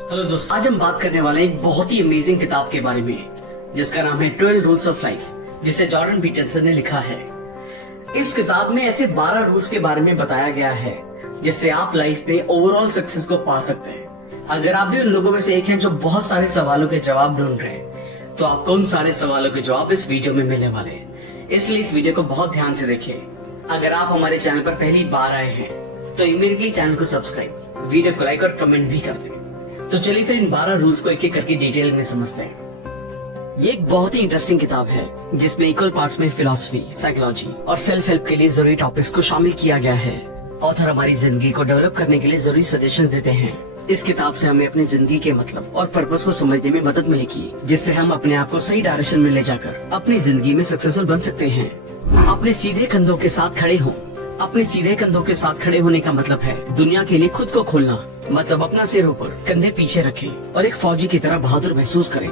Hello दोस्तों, आज हम बात करने वाले हैं एक बहुत ही अमेजिंग किताब के बारे में जिसका नाम है 12 रूल्स ऑफ लाइफ, जिसे जॉर्डन पीटरसन ने लिखा है। इस किताब में ऐसे 12 रूल्स के बारे में बताया गया है जिससे आप लाइफ में ओवरऑल सक्सेस को पा सकते हैं। अगर आप भी उन लोगों में से एक हैं जो बहुत सारे सवालों के जवाब ढूंढ रहे हैं, तो आपको उन सारे सवालों के जवाब इस वीडियो में मिलने वाले हैं। इसलिए इस वीडियो को बहुत ध्यान से देखें। अगर आप हमारे चैनल पर पहली बार आए हैं तो इमीडिएटली चैनल को सब्सक्राइब, वीडियो को लाइक और कमेंट भी कर दें। तो चलिए फिर इन 12 रूल्स को एक एक करके डिटेल में समझते हैं। ये एक बहुत ही इंटरेस्टिंग किताब है जिसमें इक्वल पार्ट्स में फिलॉसफी, साइकोलॉजी और सेल्फ हेल्प के लिए जरूरी टॉपिक्स को शामिल किया गया है। ऑथर हमारी जिंदगी को डेवलप करने के लिए जरूरी सजेशन देते हैं। इस किताब से हमें अपनी जिंदगी के मतलब और पर्पस को समझने में मदद मिलेगी, जिससे हम अपने आप को सही डायरेक्शन में ले जाकर अपनी जिंदगी में सक्सेसफुल बन सकते हैं। अपने सीधे कंधों के साथ खड़े हों। अपने सीधे कंधों के साथ खड़े होने का मतलब है दुनिया के लिए खुद को खोलना, मतलब अपना सिर ऊपर, कंधे पीछे रखें और एक फौजी की तरह बहादुर महसूस करें।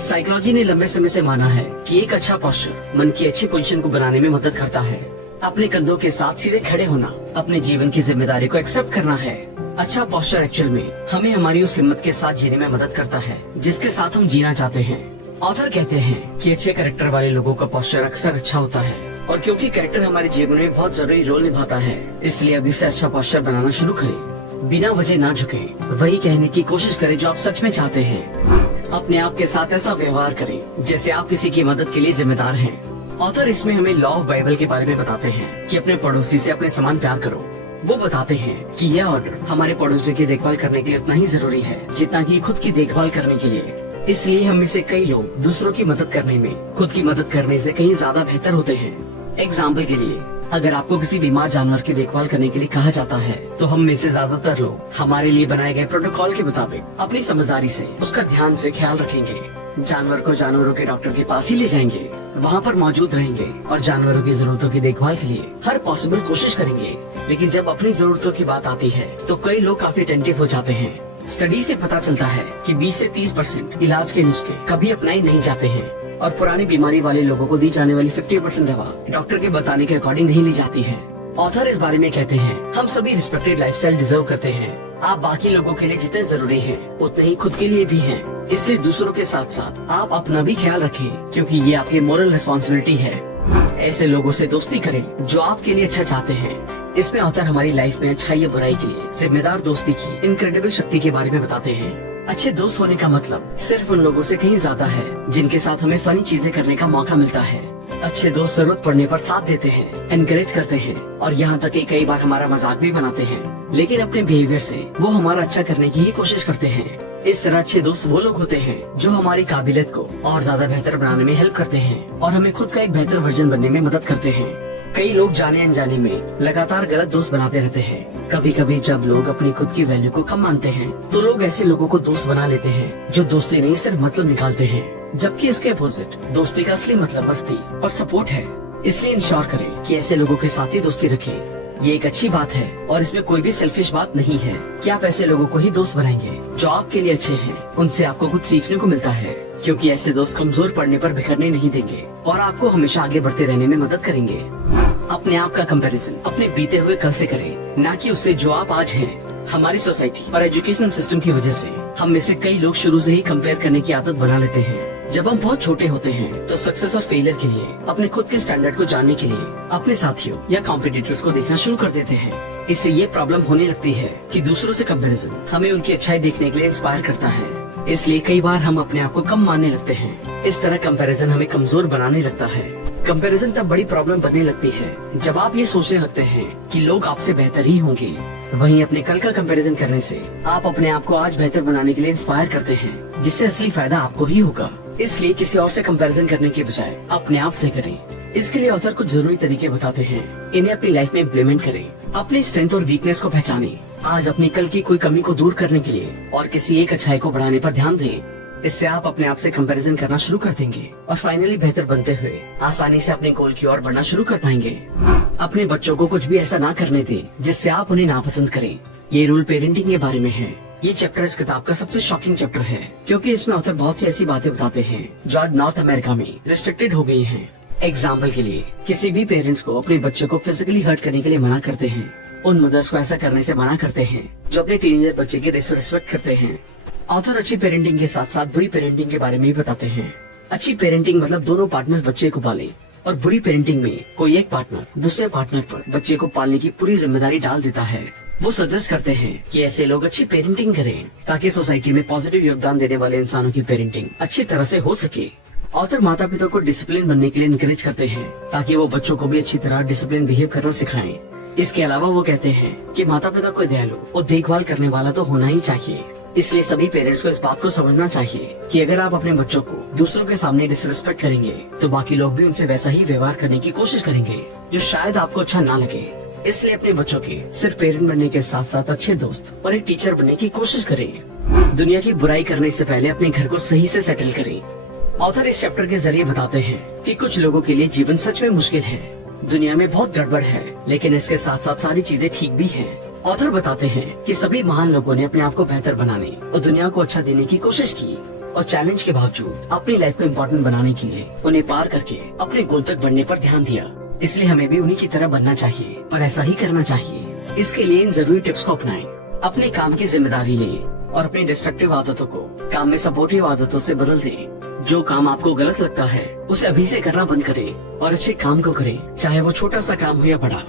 साइकोलॉजी ने लंबे समय से माना है कि एक अच्छा पोस्चर मन की अच्छी पोजीशन को बनाने में मदद करता है। अपने कंधों के साथ सीधे खड़े होना अपने जीवन की जिम्मेदारी को एक्सेप्ट करना है। अच्छा पोस्चर एक्चुअल में हमें हमारी उस हिम्मत के साथ जीने में मदद करता है जिसके साथ हम जीना चाहते हैं। ऑथर कहते हैं कि अच्छे कैरेक्टर वाले लोगों का पोस्चर अक्सर अच्छा होता है, और क्योंकि कैरेक्टर हमारे जीवन में बहुत जरूरी रोल निभाता है, इसलिए अभी से अच्छा पोस्चर बनाना शुरू करें। बिना वजह ना झुकें, वही कहने की कोशिश करें जो आप सच में चाहते हैं। अपने आप के साथ ऐसा व्यवहार करें जैसे आप किसी की मदद के लिए जिम्मेदार हैं। ऑथर इसमें हमें लॉ ऑफ बाइबल के बारे में बताते हैं कि अपने पड़ोसी से अपने समान प्यार करो। वो बताते हैं कि यह ऑर्डर हमारे पड़ोसियों की देखभाल करने के लिए उतना ही जरूरी है जितना कि खुद की देखभाल करने के लिए। इसलिए हम में से कई लोग दूसरों की मदद करने में खुद की मदद करने से कहीं ज्यादा बेहतर होते हैं। एग्जाम्पल के लिए, अगर आपको किसी बीमार जानवर की देखभाल करने के लिए कहा जाता है, तो हम में से ज्यादातर लोग हमारे लिए बनाए गए प्रोटोकॉल के मुताबिक अपनी समझदारी से उसका ध्यान से ख्याल रखेंगे। जानवर को जानवरों के डॉक्टर के पास ही ले जाएंगे, वहाँ पर मौजूद रहेंगे और जानवरों की जरूरतों की देखभाल के लिए हर पॉसिबल कोशिश करेंगे। लेकिन जब अपनी जरूरतों की बात आती है तो कई लोग काफी टेंटिव हो जाते हैं। स्टडी से पता चलता है कि 20 से 30% इलाज के नुस्खे कभी अपनाए नहीं जाते हैं, और पुरानी बीमारी वाले लोगों को दी जाने वाली 50% दवा डॉक्टर के बताने के अकॉर्डिंग नहीं ली जाती है। ऑथर इस बारे में कहते हैं, हम सभी रिस्पेक्टेड लाइफस्टाइल डिजर्व करते हैं। आप बाकी लोगों के लिए जितने जरूरी हैं, उतने ही खुद के लिए भी हैं। इसलिए दूसरों के साथ साथ आप अपना भी ख्याल रखें, क्योंकि ये आपकी मोरल रिस्पॉन्सिबिलिटी है। ऐसे लोगों से दोस्ती करें जो आपके लिए अच्छा चाहते हैं। इसमें ऑथर हमारी लाइफ में अच्छाई या बुराई के लिए जिम्मेदार दोस्ती की इनक्रेडिबल शक्ति के बारे में बताते हैं। अच्छे दोस्त होने का मतलब सिर्फ उन लोगों से कहीं ज्यादा है जिनके साथ हमें फनी चीजें करने का मौका मिलता है। अच्छे दोस्त जरूरत पड़ने पर साथ देते हैं, एनकरेज करते हैं और यहाँ तक कि कई बार हमारा मजाक भी बनाते हैं, लेकिन अपने बिहेवियर से वो हमारा अच्छा करने की ही कोशिश करते हैं। इस तरह अच्छे दोस्त वो लोग होते हैं जो हमारी काबिलियत को और ज्यादा बेहतर बनाने में हेल्प करते हैं और हमें खुद का एक बेहतर वर्जन बनने में मदद करते हैं। कई लोग जाने अनजाने में लगातार गलत दोस्त बनाते रहते हैं। कभी कभी जब लोग अपनी खुद की वैल्यू को कम मानते हैं, तो लोग ऐसे लोगों को दोस्त बना लेते हैं जो दोस्ती नहीं सिर्फ मतलब निकालते हैं, जबकि इसके अपोजिट दोस्ती का असली मतलब मस्ती और सपोर्ट है। इसलिए इंश्योर करें कि ऐसे लोगों के साथ ही दोस्ती रखें। ये एक अच्छी बात है और इसमें कोई भी सेल्फिश बात नहीं है कि आप ऐसे लोगों को ही दोस्त बनाएंगे जो आपके लिए अच्छे हैं। उनसे आपको कुछ सीखने को मिलता है, क्योंकि ऐसे दोस्त कमजोर पड़ने पर बिखरने नहीं देंगे और आपको हमेशा आगे बढ़ते रहने में मदद करेंगे। अपने आप का कंपैरिजन अपने बीते हुए कल से करें, ना कि उससे जो आप आज हैं। हमारी सोसाइटी और एजुकेशन सिस्टम की वजह से हम में से कई लोग शुरू से ही कंपेयर करने की आदत बना लेते हैं। जब हम बहुत छोटे होते हैं तो सक्सेस और फेलियर के लिए अपने खुद के स्टैंडर्ड को जानने के लिए अपने साथियों या कॉम्पिटिटर्स को देखना शुरू कर देते हैं। इससे ये प्रॉब्लम होने लगती है कि दूसरों से कंपैरिजन हमें उनकी अच्छाई देखने के लिए इंस्पायर करता है। इसलिए कई बार हम अपने आप को कम मानने लगते हैं। इस तरह कंपैरिजन हमें कमजोर बनाने लगता है। कंपैरिजन तब बड़ी प्रॉब्लम बनने लगती है जब आप ये सोचने लगते हैं कि लोग आपसे बेहतर ही होंगे। वहीं अपने कल का कंपैरिजन करने से आप अपने आप को आज बेहतर बनाने के लिए इंस्पायर करते हैं, जिससे असली फायदा आपको ही होगा। इसलिए किसी और से कंपैरिजन करने के बजाय अपने आप से करें। इसके लिए ऑथर कुछ जरूरी तरीके बताते हैं, इन्हें अपनी लाइफ में इम्प्लीमेंट करें। अपनी स्ट्रेंथ और वीकनेस को पहचानें। आज अपनी कल की कोई कमी को दूर करने के लिए और किसी एक अच्छाई को बढ़ाने पर ध्यान दें। इससे आप अपने आप से कंपैरिजन करना शुरू कर देंगे और फाइनली बेहतर बनते हुए आसानी से अपने गोल की ओर बढ़ना शुरू कर पाएंगे। अपने बच्चों को कुछ भी ऐसा ना करने दें जिससे आप उन्हें नापसंद करें। ये रूल पेरेंटिंग के बारे में है। ये चैप्टर इस किताब का सबसे शॉकिंग चैप्टर है, क्योंकि इसमें ऑथर बहुत सी ऐसी बातें बताते हैं जो आज नॉर्थ अमेरिका में रिस्ट्रिक्टेड हो गई हैं। एग्जाम्पल के लिए, किसी भी पेरेंट्स को अपने बच्चे को फिजिकली हर्ट करने के लिए मना करते हैं। उन मदर्स को ऐसा करने से मना करते हैं जो अपने टीनेजर बच्चे की डिसरिस्पेक्ट करते हैं। ऑथर अच्छी पेरेंटिंग के साथ साथ बुरी पेरेंटिंग के बारे में भी बताते हैं। अच्छी पेरेंटिंग मतलब दोनों पार्टनर्स बच्चे को पाले, और बुरी पेरेंटिंग में कोई एक पार्टनर दूसरे पार्टनर पर बच्चे को पालने की पूरी जिम्मेदारी डाल देता है। वो सजेस्ट करते हैं कि ऐसे लोग अच्छी पेरेंटिंग करें ताकि सोसाइटी में पॉजिटिव योगदान देने वाले इंसानों की पेरेंटिंग अच्छी तरह से हो सके। ऑथर माता पिता को डिसिप्लिन बनने के लिए इनकरेज करते हैं ताकि वो बच्चों को भी अच्छी तरह डिसिप्लिन बिहेव करना सिखाएं। इसके अलावा वो कहते हैं कि माता पिता को दयालु और देखभाल करने वाला तो होना ही चाहिए। इसलिए सभी पेरेंट्स को इस बात को समझना चाहिए कि अगर आप अपने बच्चों को दूसरों के सामने डिसरिस्पेक्ट करेंगे तो बाकी लोग भी उनसे वैसा ही व्यवहार करने की कोशिश करेंगे, जो शायद आपको अच्छा ना लगे। इसलिए अपने बच्चों के सिर्फ पेरेंट बनने के साथ साथ अच्छे दोस्त और एक टीचर बनने की कोशिश करें। दुनिया की बुराई करने से पहले अपने घर को सही से सेटल करें। ऑथर इस चैप्टर के जरिए बताते हैं कि कुछ लोगों के लिए जीवन सच में मुश्किल है। दुनिया में बहुत गड़बड़ है, लेकिन इसके साथ साथ सारी चीजें ठीक भी हैं। ऑथर बताते हैं कि सभी महान लोगों ने अपने आप को बेहतर बनाने और दुनिया को अच्छा देने की कोशिश की, और चैलेंज के बावजूद अपनी लाइफ को इम्पोर्टेंट बनाने के लिए उन्हें पार करके अपने गोल तक बढ़ने पर ध्यान दिया। इसलिए हमें भी उन्हीं की तरह बनना चाहिए और ऐसा ही करना चाहिए। इसके लिए इन जरूरी टिप्स को अपनाएं। अपने काम की जिम्मेदारी लें और अपनी डिस्ट्रक्टिव आदतों को काम में सपोर्टिव आदतों से बदल दें। जो काम आपको गलत लगता है उसे अभी से करना बंद करें और अच्छे काम को करें, चाहे वो छोटा सा काम हो या बड़ा।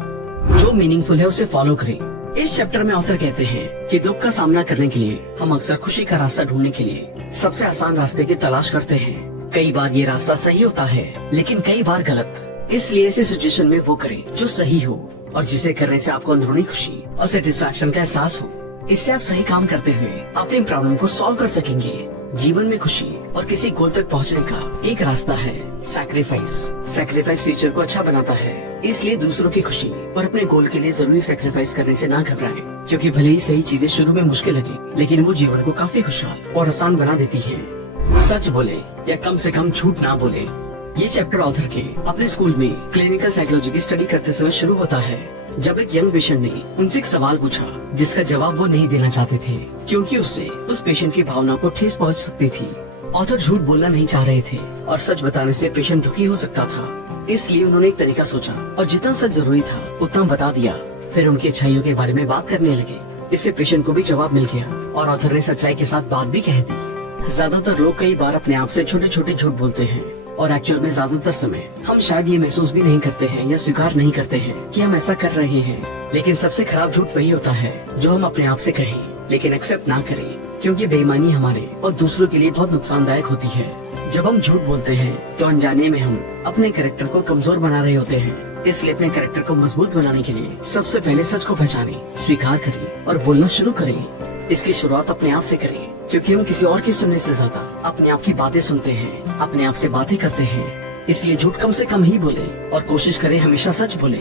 जो मीनिंगफुल है उसे फॉलो करें। इस चैप्टर में ऑथर कहते हैं कि दुख का सामना करने के लिए हम अक्सर खुशी का रास्ता ढूंढने के लिए सबसे आसान रास्ते की तलाश करते हैं। कई बार ये रास्ता सही होता है, लेकिन कई बार गलत। इसलिए ऐसे सिचुएशन में वो करें जो सही हो और जिसे करने से आपको अंदरूनी खुशी और सेटिस्फैक्शन का एहसास हो। इससे आप सही काम करते हुए अपनी प्रॉब्लम को सॉल्व कर सकेंगे। जीवन में खुशी और किसी गोल तक पहुंचने का एक रास्ता है सैक्रिफाइस। सैक्रिफाइस फ्यूचर को अच्छा बनाता है, इसलिए दूसरों की खुशी और अपने गोल के लिए जरूरी सैक्रिफाइस करने से ना घबराएं, क्योंकि भले ही सही चीजें शुरू में मुश्किल लगे, लेकिन वो जीवन को काफी खुशहाल और आसान बना देती है। सच बोले या कम से कम झूठ ना बोले। ये चैप्टर ऑथर के अपने स्कूल में क्लिनिकल साइकोलॉजी की स्टडी करते समय शुरू होता है, जब एक यंग पेशेंट ने उनसे एक सवाल पूछा जिसका जवाब वो नहीं देना चाहते थे, क्योंकि उससे उस पेशेंट की भावनाओं को ठेस पहुंच सकती थी। ऑथर झूठ बोलना नहीं चाह रहे थे और सच बताने से पेशेंट दुखी हो सकता था। इसलिए उन्होंने एक तरीका सोचा और जितना सच जरूरी था उतना बता दिया। फिर उनकी अच्छाइयों के बारे में बात करने लगे। इससे पेशेंट को भी जवाब मिल गया और ऑथर ने सच्चाई के साथ बात भी कह दी। ज्यादातर लोग कई बार अपने आप से छोटे छोटे झूठ बोलते हैं और एक्चुअल में ज्यादातर समय हम शायद ये महसूस भी नहीं करते हैं या स्वीकार नहीं करते हैं कि हम ऐसा कर रहे हैं। लेकिन सबसे खराब झूठ वही होता है जो हम अपने आप से कहें लेकिन एक्सेप्ट ना करें, क्योंकि बेईमानी हमारे और दूसरों के लिए बहुत नुकसानदायक होती है। जब हम झूठ बोलते हैं तो अनजाने में हम अपने कैरेक्टर को कमजोर बना रहे होते हैं। इसलिए अपने कैरेक्टर को मजबूत बनाने के लिए सबसे पहले सच को पहचानें, स्वीकार करें और बोलना शुरू करें। इसकी शुरुआत अपने आप से करें, क्योंकि हम किसी और की सुनने से ज्यादा अपने आप की बातें सुनते हैं, अपने आप से बातें करते हैं। इसलिए झूठ कम से कम ही बोले और कोशिश करें हमेशा सच बोले।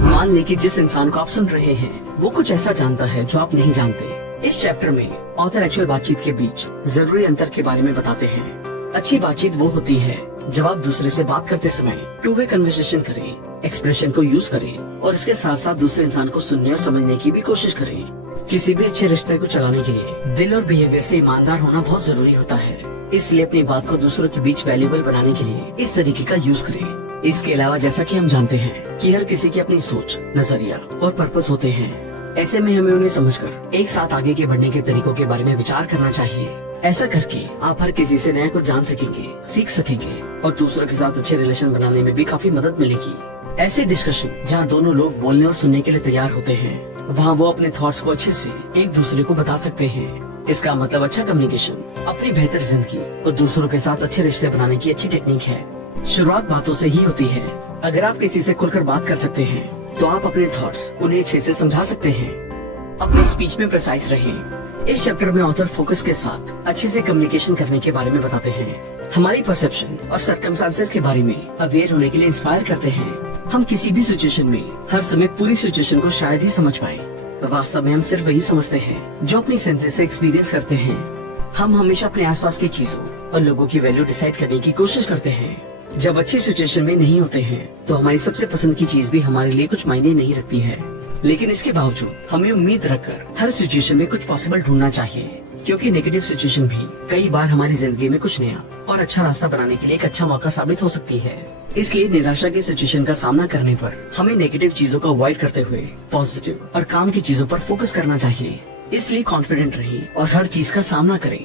मान लें कि जिस इंसान को आप सुन रहे हैं वो कुछ ऐसा जानता है जो आप नहीं जानते। इस चैप्टर में ऑथर एक्चुअल बातचीत के बीच जरूरी अंतर के बारे में बताते हैं। अच्छी बातचीत वो होती है जब आप दूसरे से बात करते समय टू वे कन्वर्सेशन करें, एक्सप्रेशन को यूज करें और इसके साथ साथ दूसरे इंसान को सुनने और समझने की भी कोशिश करें। किसी भी अच्छे रिश्ते को चलाने के लिए दिल और बिहेवियर से ईमानदार होना बहुत जरूरी होता है। इसलिए अपनी बात को दूसरों के बीच वैल्यूएबल बनाने के लिए इस तरीके का यूज करें। इसके अलावा जैसा कि हम जानते हैं कि हर किसी की अपनी सोच, नजरिया और पर्पस होते हैं। ऐसे में हमें उन्हें समझकर एक साथ आगे के बढ़ने के तरीकों के बारे में विचार करना चाहिए। ऐसा करके आप हर किसी से नया कुछ जान सकेंगे, सीख सकेंगे और दूसरों के साथ अच्छे रिलेशन बनाने में भी काफी मदद मिलेगी। ऐसे डिस्कशन जहाँ दोनों लोग बोलने और सुनने के लिए तैयार होते हैं, वहाँ वो अपने थॉट्स को अच्छे से एक दूसरे को बता सकते हैं। इसका मतलब अच्छा कम्युनिकेशन अपनी बेहतर जिंदगी और दूसरों के साथ अच्छे रिश्ते बनाने की अच्छी टेक्निक है। शुरुआत बातों से ही होती है। अगर आप किसी से खुलकर बात कर सकते हैं तो आप अपने थॉट्स उन्हें अच्छे से समझा सकते हैं। अपनी स्पीच में प्रिसाइज रहें। इस चैप्टर में ऑथर फोकस के साथ अच्छे से कम्युनिकेशन करने के बारे में बताते हैं। हमारी परसेप्शन और सर्कमस्टांसेस के बारे में अवेयर होने के लिए इंस्पायर करते हैं। हम किसी भी सिचुएशन में हर समय पूरी सिचुएशन को शायद ही समझ पाए। वास्तव में हम सिर्फ वही समझते हैं जो अपनी सेंसेस से एक्सपीरियंस करते हैं। हम हमेशा अपने आसपास की चीजों और लोगों की वैल्यू डिसाइड करने की कोशिश करते हैं। जब अच्छी सिचुएशन में नहीं होते हैं तो हमारी सबसे पसंद की चीज भी हमारे लिए कुछ मायने नहीं रखती है। लेकिन इसके बावजूद हमें उम्मीद रखकर हर सिचुएशन में कुछ पॉसिबल ढूंढना चाहिए, क्योंकि नेगेटिव सिचुएशन भी कई बार हमारी जिंदगी में कुछ नया और अच्छा रास्ता बनाने के लिए एक अच्छा मौका साबित हो सकती है। इसलिए निराशा की सिचुएशन का सामना करने पर हमें नेगेटिव चीजों को अवॉइड करते हुए पॉजिटिव और काम की चीजों पर फोकस करना चाहिए। इसलिए कॉन्फिडेंट रहें और हर चीज का सामना करें।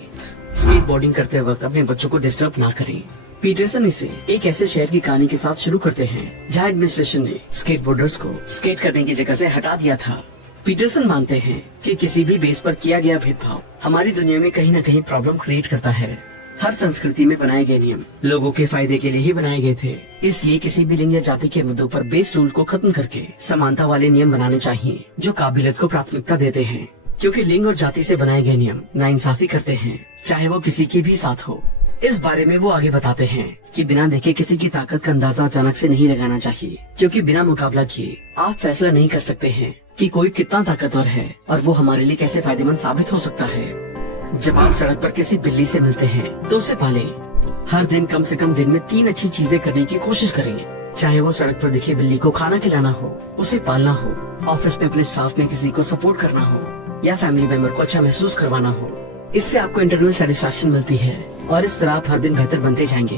स्केट बोर्डिंग करते वक्त अपने बच्चों को डिस्टर्ब ना करें। पीटरसन इसे एक ऐसे शहर की कहानी के साथ शुरू करते हैं जहाँ एडमिनिस्ट्रेशन ने स्केटबोर्डर्स को स्केट करने की जगह से हटा दिया था। पीटरसन मानते हैं कि किसी भी बेस पर किया गया भेदभाव हमारी दुनिया में कहीं न कहीं प्रॉब्लम क्रिएट करता है। हर संस्कृति में बनाए गए नियम लोगों के फायदे के लिए ही बनाए गए थे, इसलिए किसी भी लिंग या जाति के मुद्दों पर बेस रूल को खत्म करके समानता वाले नियम बनाने चाहिए जो काबिलियत को प्राथमिकता देते हैं। क्योंकि लिंग और जाति से बनाए गए नियम नाइंसाफी करते हैं, चाहे वो किसी के भी साथ हो। इस बारे में वो आगे बताते हैं कि बिना देखे किसी की ताकत का अंदाजा अचानक से नहीं लगाना चाहिए, क्योंकि बिना मुकाबला किए आप फैसला नहीं कर सकते हैं कि कोई कितना ताकतवर है और वो हमारे लिए कैसे फायदेमंद साबित हो सकता है। जब आप सड़क पर किसी बिल्ली से मिलते हैं तो उसे पालें। हर दिन कम से कम दिन में 3 अच्छी चीजें करने की कोशिश करें, चाहे वो सड़क पर दिखे बिल्ली को खाना खिलाना हो, उसे पालना हो, ऑफिस में अपने स्टाफ में किसी को सपोर्ट करना हो या फैमिली मेंबर को अच्छा महसूस करवाना हो। इससे आपको इंटरनल सेटिस्फैक्शन मिलती है और इस तरह आप हर दिन बेहतर बनते जाएंगे।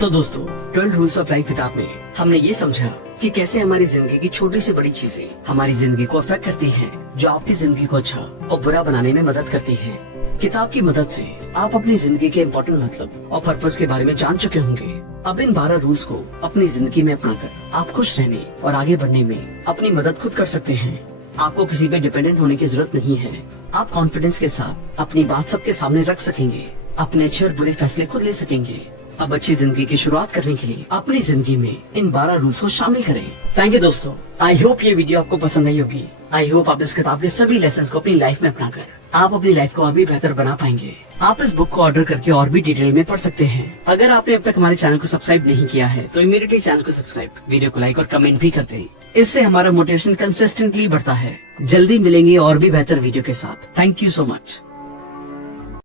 तो दोस्तों, 12 रूल्स ऑफ लाइफ किताब में हमने ये समझा कि कैसे हमारी जिंदगी की छोटी से बड़ी चीजें हमारी जिंदगी को अफेक्ट करती हैं, जो आपकी जिंदगी को अच्छा और बुरा बनाने में मदद करती हैं। किताब की मदद से आप अपनी जिंदगी के इम्पोर्टेंट मतलब और पर्पस के बारे में जान चुके होंगे। अब इन 12 रूल्स को अपनी जिंदगी में अपनाकर आप खुश रहने और आगे बढ़ने में अपनी मदद खुद कर सकते हैं। आपको किसी पे डिपेंडेंट होने की जरूरत नहीं है। आप कॉन्फिडेंस के साथ अपनी बात सबके सामने रख सकेंगे, अपने अच्छे और बुरे फैसले खुद ले सकेंगे। अब अच्छी जिंदगी की शुरुआत करने के लिए अपनी जिंदगी में इन 12 रूल्स को शामिल करें। थैंक यू दोस्तों, आई होप ये वीडियो आपको पसंद आई होगी। आई होप आप इस किताब के सभी लेसन्स को अपनी लाइफ में अपनाकर आप अपनी लाइफ को और भी बेहतर बना पाएंगे। आप इस बुक को ऑर्डर करके और भी डिटेल में पढ़ सकते हैं। अगर आपने अब तक हमारे चैनल को सब्सक्राइब नहीं किया है तो इमीडिएटली चैनल को सब्सक्राइब, वीडियो को लाइक और कमेंट भी कर दें। इससे हमारा मोटिवेशन कंसिस्टेंटली बढ़ता है। जल्दी मिलेंगे और भी बेहतर वीडियो के साथ। Thank you so much.